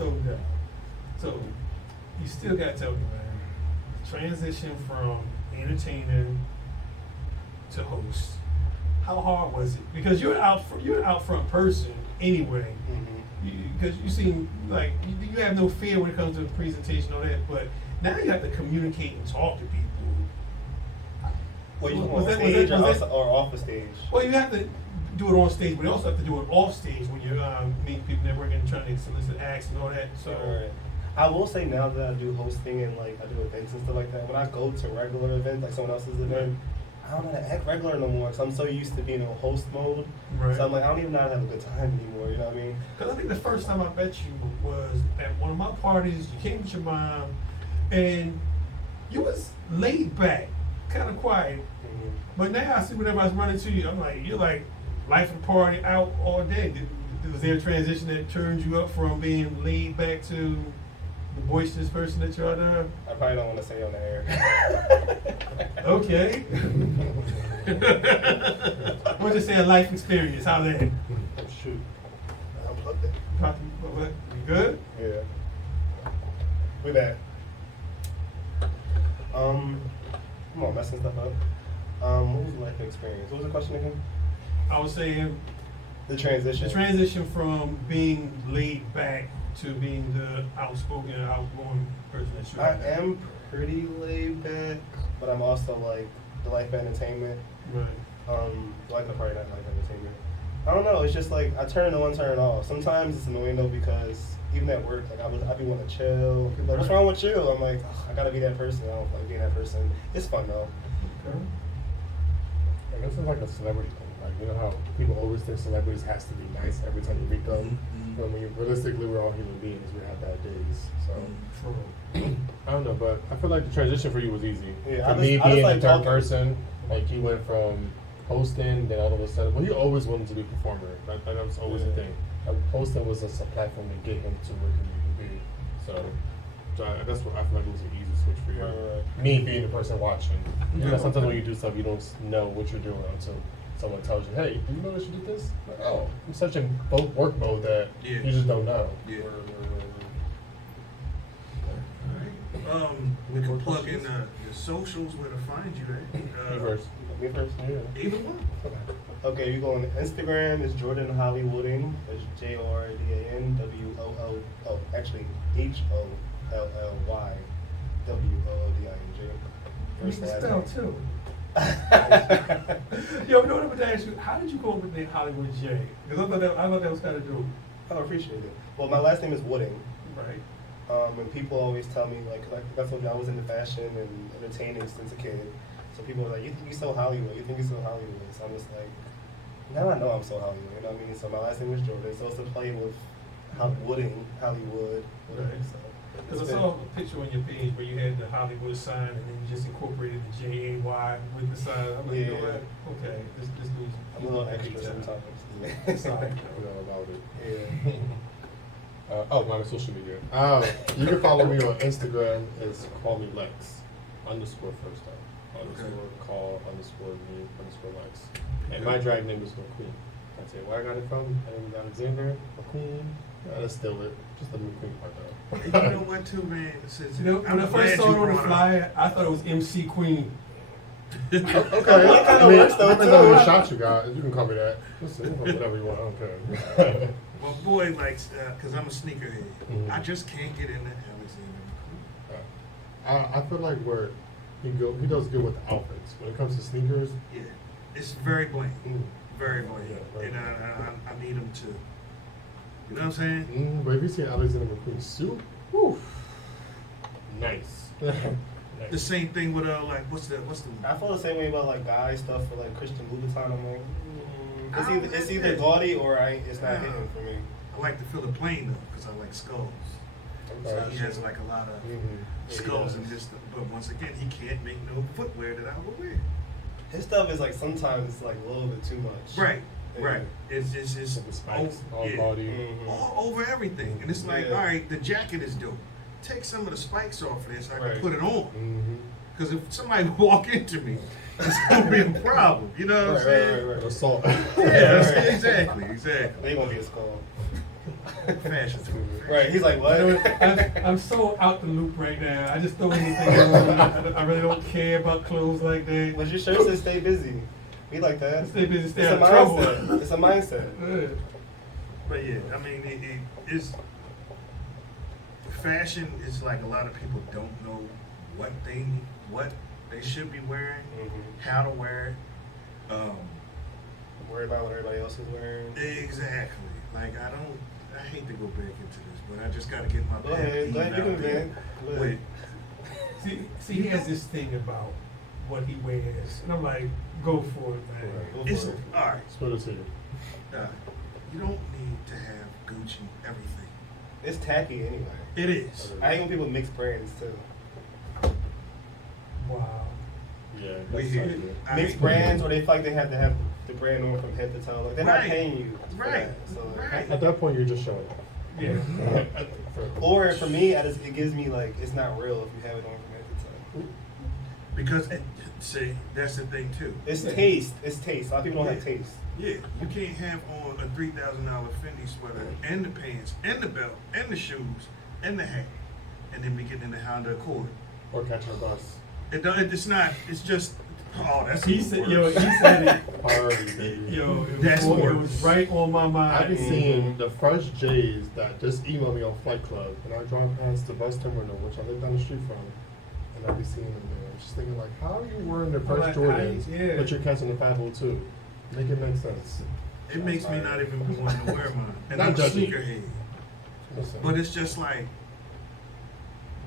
So no. So you still got to tell me, man. Transition from entertainer to host. How hard was it? Because you're an out front person anyway. Because you seem like you have no fear when it comes to the presentation or that. But now you have to communicate and talk to people. Well, you on stage or off the stage? Well, you have to do it on stage, but you also have to do it off stage when you're meeting people, networking, and trying to solicit acts and all that. So. Right. I will say now that I do hosting and like I do events and stuff like that, when I go to regular events, like someone else's event, I don't know how to act regular no more because I'm so used to being in host mode. Right. So I'm like, I don't even know how to have a good time anymore, you know what I mean? Because I think the first time I met you was at one of my parties. You came with your mom, and you was laid back, kind of quiet. But now I see whenever I was running to you, I'm like, you're like life of the party out all day. Was there a transition that turned you up from being laid back to the boisterous person that you are now? I probably don't want to say on the air. Okay. We're just saying life experience. How that? Oh, shoot. I'm plugged in. You good? Yeah. We back. Come on, messing stuff up. What was the life experience? What was the question again? I was saying the transition. The transition from being laid back to being the outspoken, outgoing person that you are. I am pretty laid back, but I'm also like the life of entertainment. Right. Life of party, not life of entertainment. I don't know. It's just like I turn on, turn off. Sometimes it's annoying though because even at work, like I be want to chill. People like, what's wrong with you? I'm like, I gotta be that person. I don't like being that person. It's fun though. Okay. I guess it's like a celebrity thing. Like, you know how people always think celebrities has to be nice every time you meet them. But when you realistically, we're all human beings. We have bad days. So I don't know, but I feel like the transition for you was easy. Yeah, for me being like a third person, like you went from hosting, then all of a sudden, well, you always wanted to be a performer. That was always the thing. Hosting was just a platform to get him to where he needed to be. So that's what I feel like it was an easy switch for you. Right. Me being the person watching. You know, sometimes when you do stuff, you don't know what you're doing until someone tells you, "Hey, do you know that you did this?" Like, oh, I'm such in work mode that you just don't know. Yeah. We can plug in the socials where to find you at. Me first. Me first. Yeah. Either one. Okay, you go on Instagram. It's Jordan Hollywooding. It's JORDAN actually HOLLYWOODING. You can spell too. Yo, no, I'm gonna ask you, how did you go up with the name Hollywood J? Because I thought that was kind of dope. I appreciate it. Well, my last name is Wooding. Right. And people always tell me, like that's what I was into fashion and entertaining since a kid. So people are like, you think you're so Hollywood, you think you're so Hollywood. So I'm just like, now I know I'm so Hollywood, you know what I mean? So my last name is Jordan, so it's a play with Wooding, Hollywood, whatever. Right. So Because I saw a picture on your page where you had the Hollywood sign and then you just incorporated the JAY with the sign. I'm like, you know what? Okay, this dude's. I'm a little extra sometimes. Sorry. I forgot about it. Yeah. My social media. You can follow me on Instagram. It's call me Lex _first time call _me _Lex. And my drag name is McQueen. That's it. Where I got it from? I named Alexander McQueen. Let's steal it. Just the McQueen part though. You know what, too, man? When I first saw it on the flyer, I thought it was MC Queen. Okay. That kind of works though, depends on too. what shot you got. You can call me that. Listen, whatever you want. I don't care. My boy likes, because I'm a sneakerhead, I just can't get into Alexander. I feel like he does good with the outfits. When it comes to sneakers, Yeah, it's very bland. Very bland. Yeah, and I need him to, you know what I'm saying? but if you see Alexander McQueen suit, whew, nice. The same thing with like what's the I feel the same way about like guy stuff for like Christian Louboutin. I'm like, it's either gaudy or it's not hitting for me. I like to feel the plane though, because I like skulls. So he has like a lot of skulls in his stuff. But once again, he can't make no footwear that I would wear. His stuff is like sometimes it's like a little bit too much. Right. Yeah. Right. It's The spikes, all body. all over everything. And it's like, all right, the jacket is dope. Take some of the spikes off of this so I can put it on. Because if somebody walk into me, it's gonna be a problem. You know what I'm saying? Right. Assault. Yeah, exactly. They gonna be a skull. Fashion. Right, he's like, You what? know, I'm so out the loop right now. I just throw anything on. I really don't care about clothes like that. But your shirt says stay busy. We like that. Stay busy, stay It's out a of trouble. mindset. It's a mindset. Yeah. But yeah, I mean, it's fashion is like a lot of people don't know what they should be wearing, how to wear it. Worry about what everybody else is wearing. Exactly. Like I hate to go back into this, but I just got to get my Go ahead, you can vent. Go ahead. See, he has this thing about what he wears, and I'm like, go for it, man. Go It's for it. all right. Split it to you. You don't need to have Gucci everything. It's tacky anyway. It is. I hate when people mix brands too. Wow. Yeah, We that's hear not it. good. Mix brands, or they feel like they have to have the brand on from head to toe. Like they're not Right. paying you. For Right. That. So, like, Right. At that point, you're just showing off. Yeah. Or for me, it gives me like it's not real if you have it on from head to toe. Because see, that's the thing too. It's Yeah. taste. It's taste. A lot of people don't like taste. Yeah, you can't have on a $3,000 Fendi sweater and the pants and the belt and the shoes and the hat, and then be getting in the Honda Accord. Or catching a bus. It's not. It's just. Oh, that's He even said, worse. he said it. Party, baby. Yo, That's it worse. was right on my mind. I've been seeing the fresh J's that just emailed me on Flight Club, and I drive past the bus terminal, which I live down the street from, and I'll be seeing them there. I'm just thinking, like, how are you wearing the fresh Like, Jordans, yeah. but you're catching the 502? Make it make sense. It makes me not even be wanting to wear mine. And Not I'm a judging. sneakerhead. Listen. But it's just like,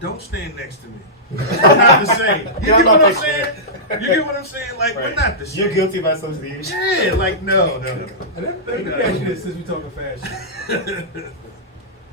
don't stand next to me. We're not the same. You get what I'm saying? You get what I'm saying? Like, we're not the same. You're guilty by association. Yeah, like, no. And let me ask you this, since we're talking fashion.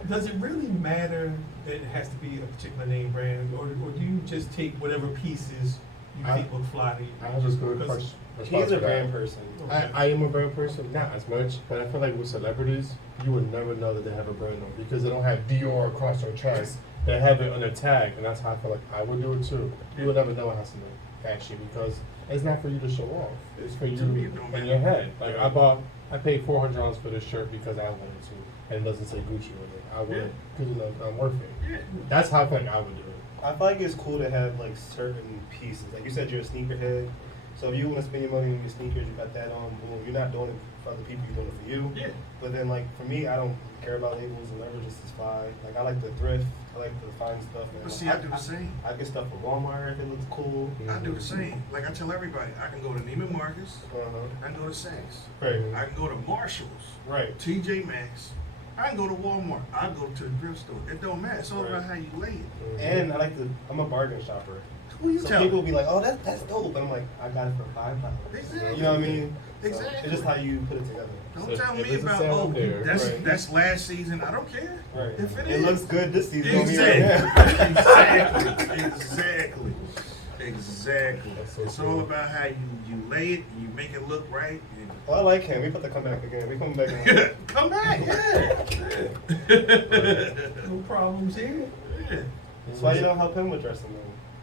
Does it really matter that it has to be a particular name brand, or do you just take whatever pieces you think look fly to you? I'll just go Because- first. He's a brand person. I am a brand person, not as much, but I feel like with celebrities, you would never know that they have a brand on because they don't have Dior across their chest. They have it on their tag, and that's how I feel like I would do it too. You would never know it has to be actually because it's not for you to show off. It's for you To me, it don't in matter. your head. Like I paid $400 for this shirt because I wanted to, and it doesn't say Gucci on it. I would because I'm worth it. Yeah. That's how I feel like I would do it. I feel like it's cool to have like certain pieces. Like you said, you're a sneakerhead. So if you want to spend your money on your sneakers, you got that on. Boom. You're not doing it for other people. You're doing it for you. Yeah. But then, like for me, I don't care about labels and whatever. Just is fine. Like I like the thrift. I like the fine stuff. Man. But see, I do the same. I get stuff from Walmart if it looks cool. I do the same. Like I tell everybody, I can go to Neiman Marcus, I can go to Saks, Right. I can go to Marshalls, Right. TJ Maxx, I can go to Walmart, I go to the thrift store. It don't matter. It's all about how you lay it. And I'm a bargain shopper. Who you So telling? people will be like, "Oh, that's dope," but I'm like, "I got it for $5." Exactly. You know what I mean? So Exactly. it's just how you put it together. Don't So tell if me there's a about sale there, right. that's last season. I don't care. Right. If it It is. looks good this season. on me Exactly. right now. Exactly. That's so It's cool. all about how you lay it, you make it look right. And Well, I like him. We put the comeback again. We coming back. Now. come back, No problems here. yeah. That's why you don't help him with dressing, man.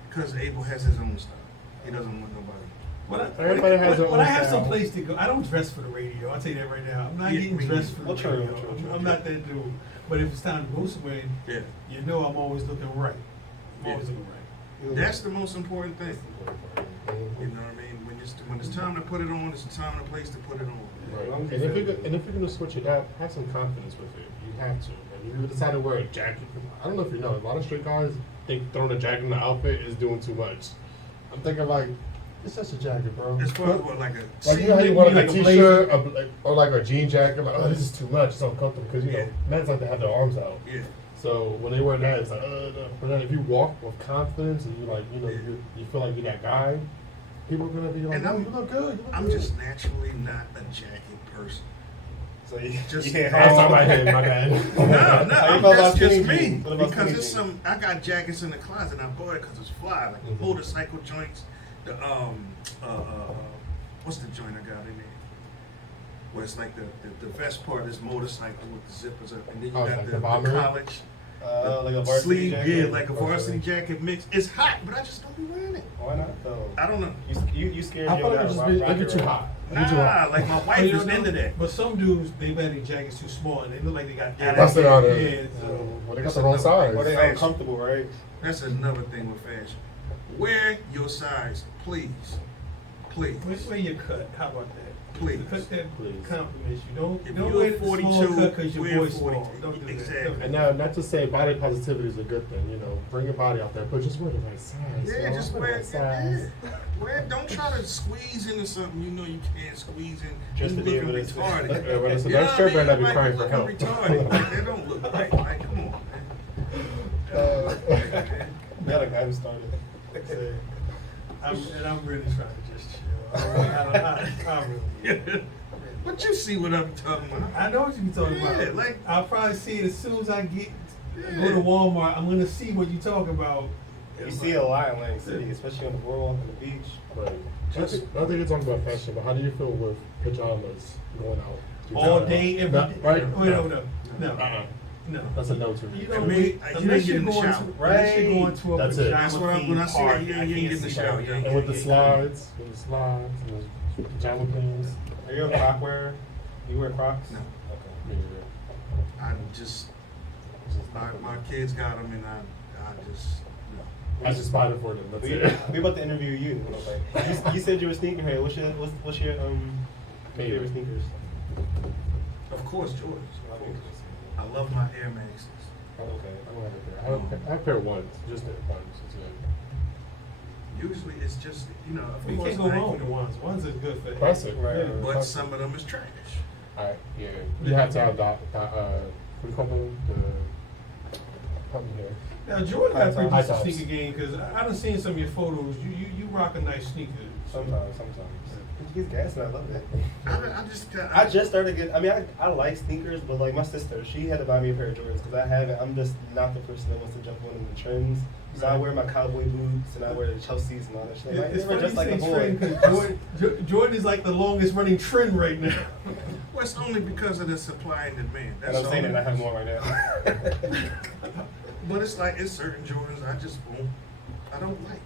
Because Abel has his own style. He doesn't want nobody. Everybody has their when own I have style. some place to go, I don't dress for the radio. I'll tell you that right now. I'm not Yeah, getting me dressed neither. for Well, the true, radio. true. I'm not that dude. But if it's time to go somewhere, Yeah. you know I'm always looking right. I'm Yeah. always looking right. That's the most important thing. You know what I mean? When it's time to put it on, it's time and place to put it on. Right. And if you're gonna switch it up, have some confidence with it. You have to. And you decide to wear a jacket. I don't know if you know, a lot of straight guys think throwing a jacket in the outfit is doing too much. I'm thinking like, it's just a jacket, bro. As far as what, like a Like you know how you want like a like a t-shirt or like a jean jacket, like oh this is too much, it's uncomfortable because you know Yeah. men's like to have their arms out. Yeah. So when they wear that, it's like no. But then if you walk with confidence and you like you feel like you're that guy, people are gonna be like, And oh, you look good. You look I'm good. just naturally not a jacket person. So you Just- can't I was have talking about him, my bad. No, How you feel that's about just skinny me. jeans? What about Because skinny it's jeans? I got jackets in the closet. And I bought it because it's fly, like Mhm. motorcycle joints. The what's the joint I got in there? Where it's like the vest part is motorcycle with the zippers up, and then you Oh, got like the the bomber? college. like a varsity sleeve, jacket. yeah, like a varsity Okay. jacket mix. It's hot, but I just don't be wearing it. Why not though? I don't know. You scared? I you feel like gotta it just rock- be rock it'd be it too right. hot. Nah, like my wife is into that. But some dudes, they wear their jackets too small and they look like they got Busted out there. Yeah, so. Well, they got the wrong size. Or they Fashion. uncomfortable, right? That's another thing with fashion. Wear your size, please. Please. Wear your cut. How about that? Please. Cut that Please. compliments you. Don't If don't you're wear the 42, small cut because your wear boy's 42. small. Don't do Exactly. that. And now, not to say body positivity is a good thing, you know, bring your body out there, but just wear the right size. Yeah, you know, just the wear right it. size. Yeah. Wear it. Don't try to squeeze into something you know you can't squeeze in. Just you to be looking able to- retarded. Yeah, but it's a You know nice what shirt I brand mean? that be Like, crying you for help. looking retarded. Like, that don't look right. Like, come on, man. Now the guy started. I'm really trying to just chill. I really. But you see what I'm talking about. I know what you're talking Yeah, about. like- I'll probably see it as soon as I go Yeah. to Walmart. I'm gonna see what you're talking about. You see a lot in Atlantic City, especially on the boardwalk and the beach. Right. I think you're talking about fashion, but how do you feel with pajamas going out? All day, every No, day. right? Wait, no. Uh-uh. No. That's a no to me. You I don't mean, wait you unless didn't get you're in the going shower. to unless you're going to a That's it. pajama That's what when I themed say party. yeah, I you can't get in the see shower. that. Yeah, And with the slides, and the pajama pants. Are you a Croc wearer? You wear Crocs? No. Okay. Me neither. I just my kids got them, and I just no. I just bought it for them. That's We it. about to interview you. Like, you said you're a sneakerhead. What's your favorite sneakers? Of course, Jordans. I love my Air Maxes. Okay, I don't have a pair. I have a pair of ones, just pair of ones. That's it. Usually, it's just of You course, can't go wrong Nike, with ones. Ones is good for Classic. Right. Yeah. but some of them is trash. Alright, yeah. You have to have what do you call them? Something here. Now Jordan got a pretty High decent tops. sneaker game because I done seen some of your photos. You rock a nice sneaker. Sometimes. He's gassing. I love that. I I just started getting. I mean, I like sneakers, but like my sister, she had to buy me a pair of Jordans because I haven't. I'm just not the person that wants to jump on in the trends. So I wear my cowboy boots and I wear the Chelseas and all that shit. Like, It's they were funny just like a you say boy. trend because Jordan is like the longest running trend right now. Well, it's only because of the supply and demand. And That's I'm saying all. that I have more right now. But it's like it's certain Jordans I just won't. I don't like.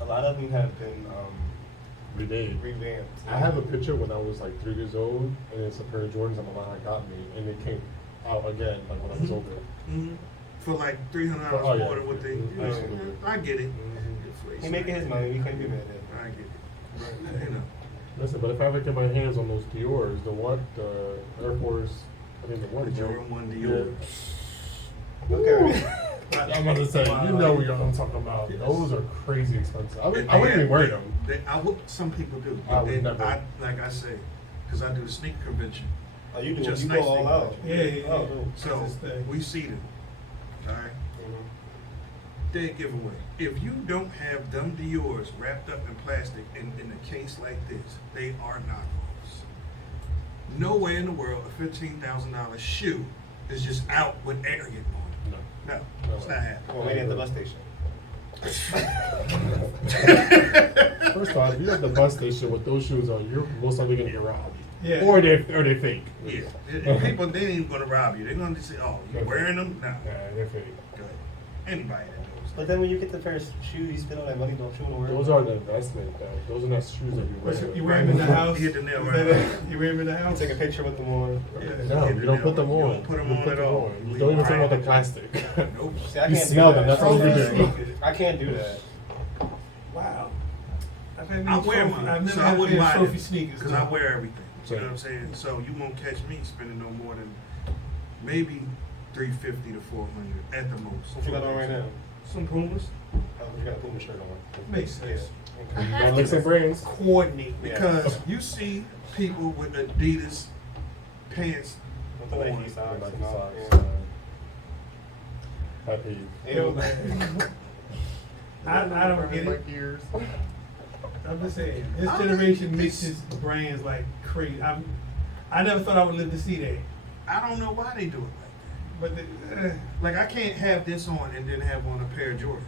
A lot of them have been Remade. revamped. I have a picture when I was like 3 years old, and it's a pair of Jordans that my mom got me, and it came out again like when I was older. Mm-hmm. For like $300 Oh, yeah. more than what they. Absolutely. I get it. He making his money. We can't do that. I get it. But, Listen, but if I ever get my hands on those Dior's, the Air Force, I think the one. The Jordan 1 Dior. Okay. I'm about to say, you know what I'm talking about. Those are crazy expensive. I wouldn't even wear them. Some people do. I would never. Like I say, because I do the sneaker convention. Oh, you do. Just You nice go all thing. out. Yeah. Oh, cool. So That's his thing. we see them. All right. Dead giveaway. If you don't have them Dior's wrapped up in plastic in a case like this, they are knockoffs. Nowhere in the world a $15,000 shoe is just out with arrogant on it. No. No, it's not happening. Well, maybe at the bus station. First off, if you have the bus station with those shoes on, you're most likely gonna get robbed. Yeah. Or they're fake. Yeah, and people they ain't gonna rob you. They're gonna say, "Oh, you wearing them?" No, Nah, they're fake. go ahead. Anybody that knows. But then when you get the pair of shoes, you spend all that money, don't you want to wear them? Those are the investment, though. Those are not shoes that you wear. You wear them in the house. You hit the nail Is right that on. it? You wear them in the house. Take a picture with them on. No, Hit you the don't nail put them right. on. You don't put them You on put at them all. on. You Leave don't even them think about the right. plastic. Nope. See, I You can't smell do them, that. that's all you do. I can't do that. Wow. I've had I many wear trophy- mine, I've never so I had a wouldn't pair of buy trophy them sneakers. because I wear everything. You know Same. what I'm saying? So you won't catch me spending no more than maybe $350 to $400 at the most. What you got on right now? Some Pumas. Oh, you got a Puma shirt on. Makes sense. Yeah. You gotta mix some brands. Coordinate. Yeah. Because you see people with Adidas pants With the Nike socks Nike and all. socks. Yeah. Happy. Yo, man. I don't get it. Ears. I'm just saying, this I generation think mixes brands like crazy. I never thought I would live to see that. I don't know why they do it like that. But Like I can't have this on and then have on a pair of Jordans.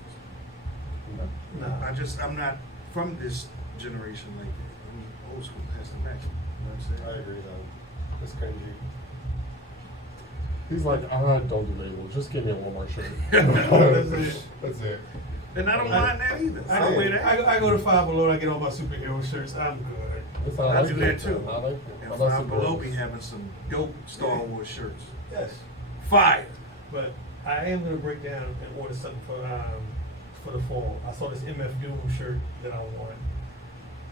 nah. I'm not from this generation like that. I'm old school, has to match. You know what I'm I saying? agree though. That's cringy. He's like, don't do labels. Just give me a Walmart shirt. That's it. That's it. And I don't mind that either. I don't wear that. I go to Five Below and I get all my superhero shirts. I'm good. It's I like do that too. I like it. And I love Five Below Subarus. be having some dope Star Wars shirts. Yes. Fire. But I am gonna break down and order something for the fall. I saw this MF Doom shirt that I want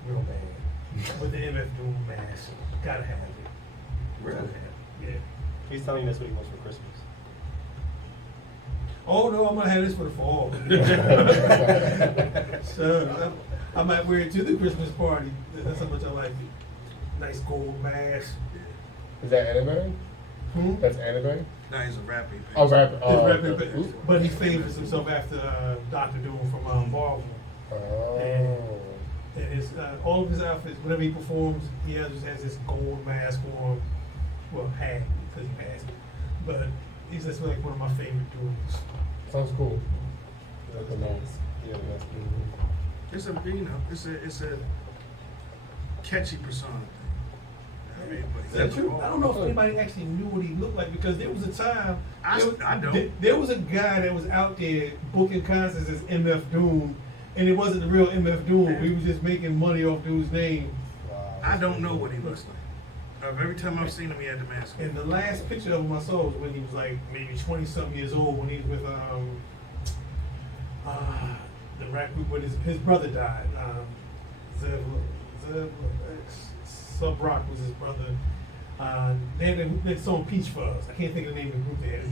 real bad with the MF Doom mask. Gotta have it. Really? Gotta have it. Yeah. He's telling you that's what he wants for Christmas. Oh no, I'm gonna have this for the fall. So I might wear it to the Christmas party. That's how much I like it. Nice gold mask. Is that anime? That's anime? Now he's a rapper. He Oh, pays- rap. His Oh, rap- okay. Ooh. but he favors himself after Dr. Doom from Marvel. Oh. And his, all of his outfits, whenever he performs, he has this gold mask on. Well, hat, because he has it. But he's just like one of my favorite dudes. Sounds cool. That's That's nice. nice. Yeah, that's It's a catchy persona thing. I mean, but Is that true? I don't know if anybody actually knew what he looked like because there was a time. I don't. There was a guy that was out there booking concerts as MF Doom, and it wasn't the real MF Doom. He was just making money off dude's name. wow. I don't know what he looks like. Every time I've seen him, he had the mask on. And the last picture of him I saw was when he was like maybe 20-something years old when he was with the rap group when his brother died. Sub Rock was his brother. They had that song Peach Fuzz. I can't think of the name of the group they had.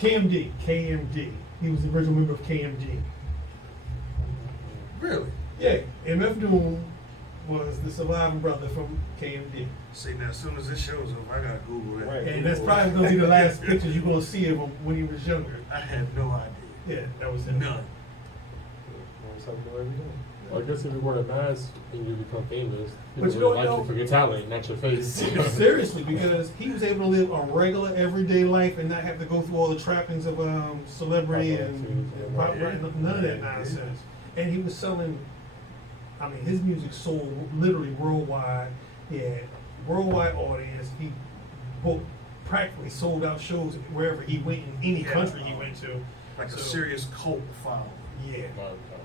KMD. He was the original member of KMD. Really? Yeah, MF Doom was the surviving brother from KMD. See, now as soon as this show's over, I gotta Google that. Right. And that's probably going to be the last pictures you're going to see of him when he was younger. I had no idea. Yeah, that was him. None. Learn something new every day. Well, I guess if you wear a mask and you become famous, But people you really don't like know- you for your talent, not your face. Seriously, because he was able to live a regular, everyday life and not have to go through all the trappings of celebrity and none of that nonsense. And he was selling. I mean, his music sold literally worldwide. He had worldwide audience. He booked practically sold out shows wherever he went in any Yeah. country he went to. Like So, a serious cult following. Yeah.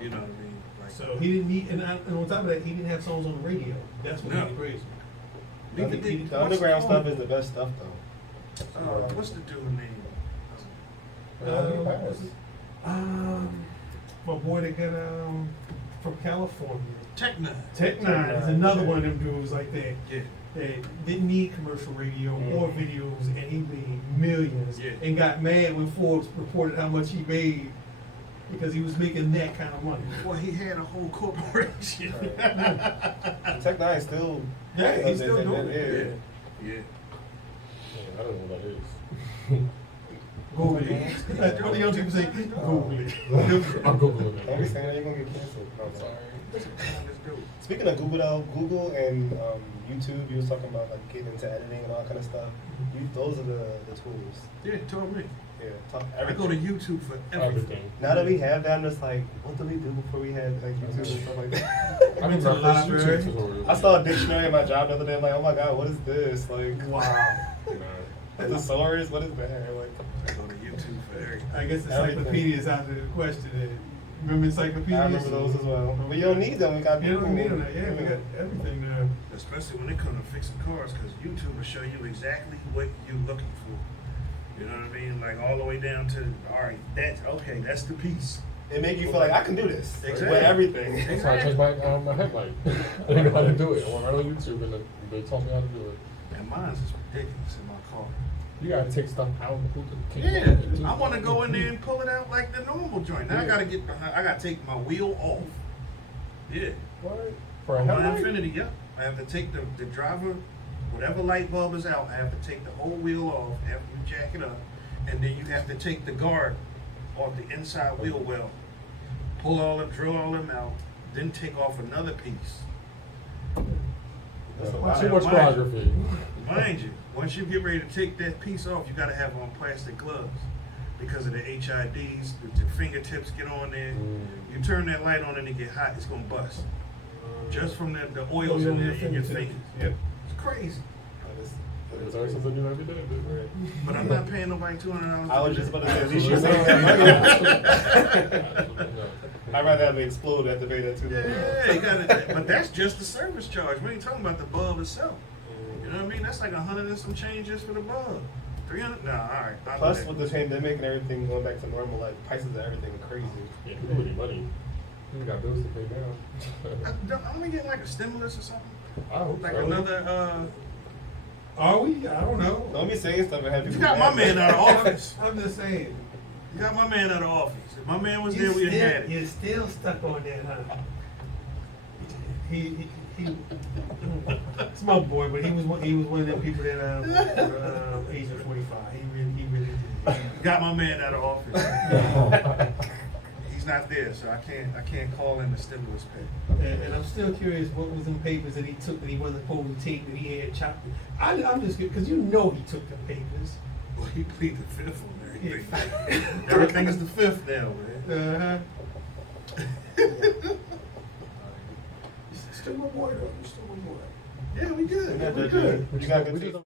You know what I mean? Like, So he didn't need, and on top of that, he didn't have songs on the radio. That's what No. made it crazy. Neither He- did- The underground stuff is the best stuff, though. what's the dude's name? What's his- my boy that got from California. Tech Nine. Tech Nine is another one of them dudes like that. Yeah. That didn't need commercial radio or videos, and he made millions. Yeah. And got mad when Forbes reported how much he made because he was making that kind of money. Well, he had a whole corporation. Tech Nine still. Yeah, he's still doing Yeah. it. Yeah. I don't know what that is. Google it. All the young people say, Google it. I'm Googling Don't be it. saying that, you're gonna get canceled. No, I'm sorry. Let's do it. Speaking of Google, though, Google and YouTube, you was talking about like getting into editing and all that kind of stuff. Those are the tools. Yeah, told me. Yeah, talk I go to YouTube for everything. Everything. Now that we have that, I'm just like, what did we do before we had like YouTube and stuff like that? I mean, to the my first library. YouTube tutorial. I saw a dictionary at my job the other day. I'm like, oh my god, what is this? Like, Wow. a thesaurus? What is that? Like, I go to YouTube for everything. I guess Everything. encyclopedia is out of the question. Remember encyclopedias? I remember those as well. But you don't need them. We got You don't need Google. them. Yeah, we got everything now. Especially when it comes to fixing cars, because YouTube will show you exactly what you're looking for. You know what I mean? Like all the way down to, all right, that's the piece. It make you feel like I can do this Exactly. with everything. That's how I changed my headlight. I didn't know how to do it. I went right on YouTube and they taught me how to do it. And mine's is ridiculous in my car. You gotta take stuff out. Yeah, I want to go in there and pull it out like the normal joint. Now I Yeah. gotta get behind. I gotta take my wheel off. Yeah, What? For a my headlight? Infinity. Yep. I have to take the driver, whatever light bulb is out. I have to take the whole wheel off after you jack it up, and then you have to take the guard off the inside wheel well, drill all them out, then take off another piece. That's a Too lot. much choreography. Mind you, once you get ready to take that piece off, you gotta have on plastic gloves because of the HIDs. The fingertips get on there. You turn that light on and it get hot, it's gonna bust. Just from the oils in your fingers. Yep. It's crazy. There's always something new every day, baby. But I'm not paying nobody $200. I was just about to say, at least you Absolutely say not. that. Absolutely not. I'd rather have it explode at the pay that too. Yeah, you gotta, but that's just the service charge. We ain't talking about the bulb itself. You know what I mean? That's like 100 and some changes for the bulb. 300? Nah, all right. Plus, with the pandemic and everything going back to normal, like prices of everything are crazy. Yeah, people need money. We got bills to pay now. Aren't we getting like a stimulus or something? I hope Like so. another, Are we? I don't know. Don't be saying stuff and have you people. got my mad. man out of office. I'm just saying. You got my man out of office. If my man was there, we'd have had it. You're still stuck on that, huh? He it's my boy, but he was one of them people that age of 45. He really did. Got my man out of office. He's not there, so I can't call in the stimulus pay. And I'm still curious what was in papers that he took that he wasn't supposed to take that he had chopped. I'm just because you know he took the papers. Well, he pleaded the fifth on everything. Everything is the fifth now, man. Still my boy though. You're still my boy. Yeah, we good. Yeah, We but good. you got good We taste. just